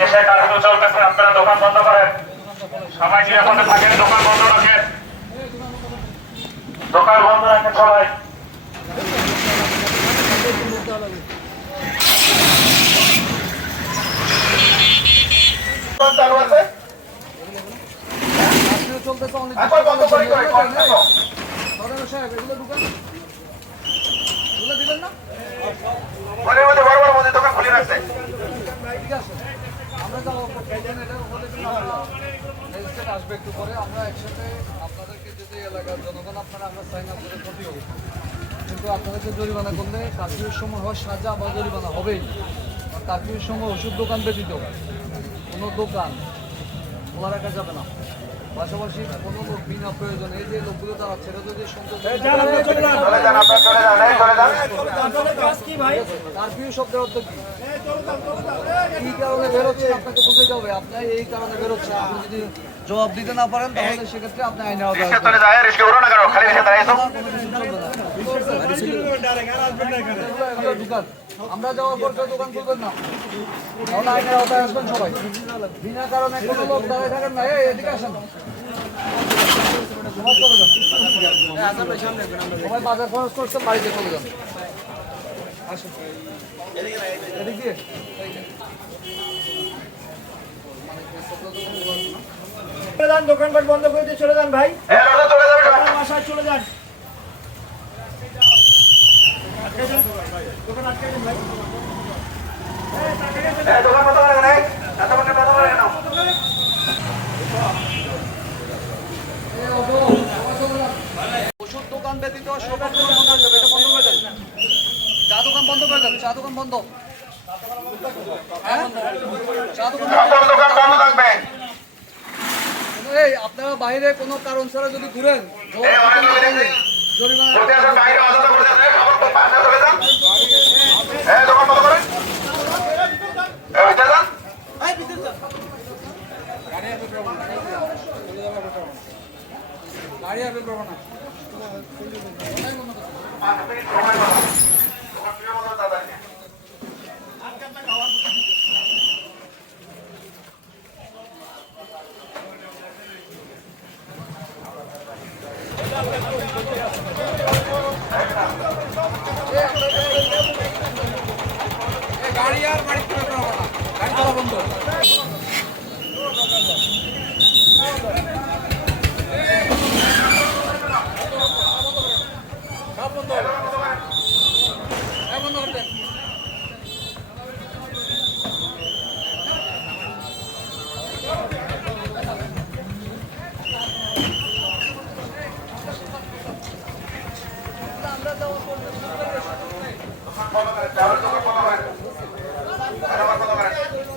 দেশে কার্ফিউ চলতেছে, আপনারা দোকান বন্ধ করেন। সবাই নিরাপদে থাকেন, দোকান বন্ধ রাখেন। দোকান বন্ধ রাখেন সবাই দোকান চালু আছে চলতেছে অনেক এখন বন্ধ করে করে কোন কেন? সদর সাহেব এগুলো ঢুকান এগুলো দিবেন না ঘরের মধ্যে বড় বড় মধ্যে দোকান খুলে রাখছে। আসবে একটু পরে আমরা একসাথে আপনাদেরকে যদি এলাকার জনগণ আপনারা আমরা সাইন আপ করে ক্ষতি হবে কিন্তু আপনাদেরকে জরিমানা করলে কারফিউর সময় হয় সাজা বা জরিমানা হবেই কারফিউর সময় ওষুধ দোকান ব্যতীত কোনো দোকান খোলা রাখা যাবে না। পাশাপাশি কোনো লোক বিনা প্রয়োজনে এই যে লোকগুলো যদি কারফিউ শব্দের অর্থ কি? কি কারণে বেরোচ্ছে আপনাকে বুঝতে হবে আপনার এই কারণে বেরোচ্ছে। আপনি যদি জবাব দিতে না পারেন তাহলে সেক্ষেত্রে আপনি আইনে দোকান। আমরা যাওয়ার পর কেউ দোকান খুলবেন না। তাহলে আইনের আওতায় আসবেন সবাই। বিনা কারণে কোনো লোক দাঁড়িয়ে থাকেন না। এদিকে আসেন। সবাই চলে যান। সবাই বাজার খরচ করছে বাড়িতে চলে যান আসুন এদিক দিয়ে। চলে যান দোকানপাট বন্ধ করে দিয়ে চলে যান ভাই। সবাই। আমার বাসায় চলে যান। দোকান আটকে যান ভাই। এই দোকান বন্ধ করে কেন এত কেন ওষুধ দোকান ব্যতীত সবার জন্য বন্ধ হয়ে যাবে এটা বন্ধ করে দেন চা দোকান বন্ধ করে দেন চা দোকান বন্ধ হ্যাঁ? দোকান দোকান এই আপনারা বাইরে কোনো কারণ ছাড়া যদি ঘুরেন দোকান গাড়ি হবে করব না গাড়ি আর বাড়ি করে করব না। গাড়ি চলা বন্ধ। বন্ধ করেন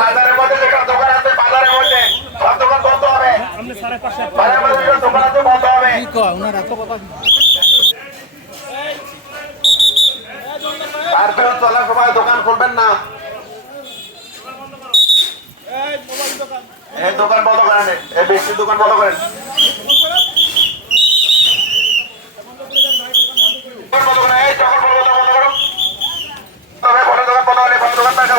বাজারের মধ্যে যেটা দোকান আছে বাজারের মধ্যে। সব দোকান বন্ধ হবে। বাজারের মধ্যে যেটা দোকান আছে বন্ধ হবে। আর কেউ চলার সময় দোকান খুলবেন না। এই দোকান বন্ধ করেন। এই বৃষ্টির দোকান বন্ধ করেন। দোকান এই সকল বন্ধ করো তবে ফটো দোকান বন্ধ হলে ফটো দোকান টাকা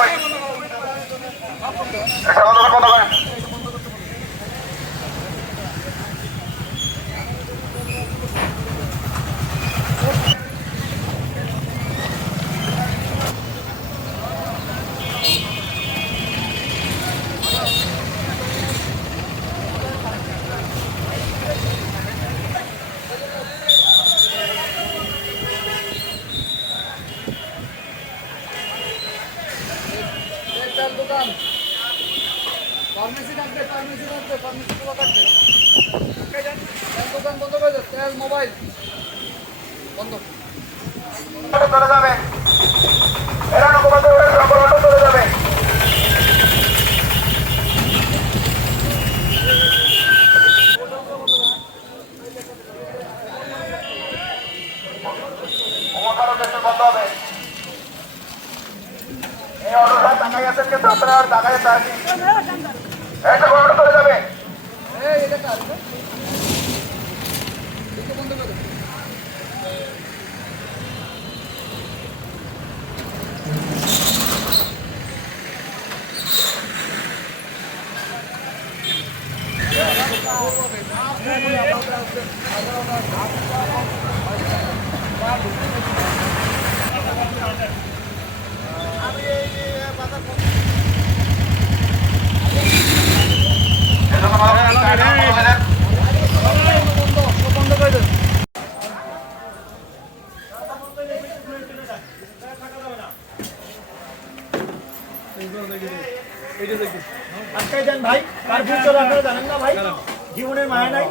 ফার্মেসি ডাকবে ফার্মেসি থাকবে বন্ধ হবে এই অটোটা টাকাই আছেন কিন্তু আপনারা টাকাই আছে এই সকল অটো চলে যাবে এই এটা কার এটা? এটা বন্ধ করে দেন। এজন্য মানুষ টাকা বন্ধ করে দেন। বন্ধ সব বন্ধ করে দেন আটকাই দেন ভাই কারফিউ চলে আপনারা জানেন না ভাই? জীবনের মায়া নাই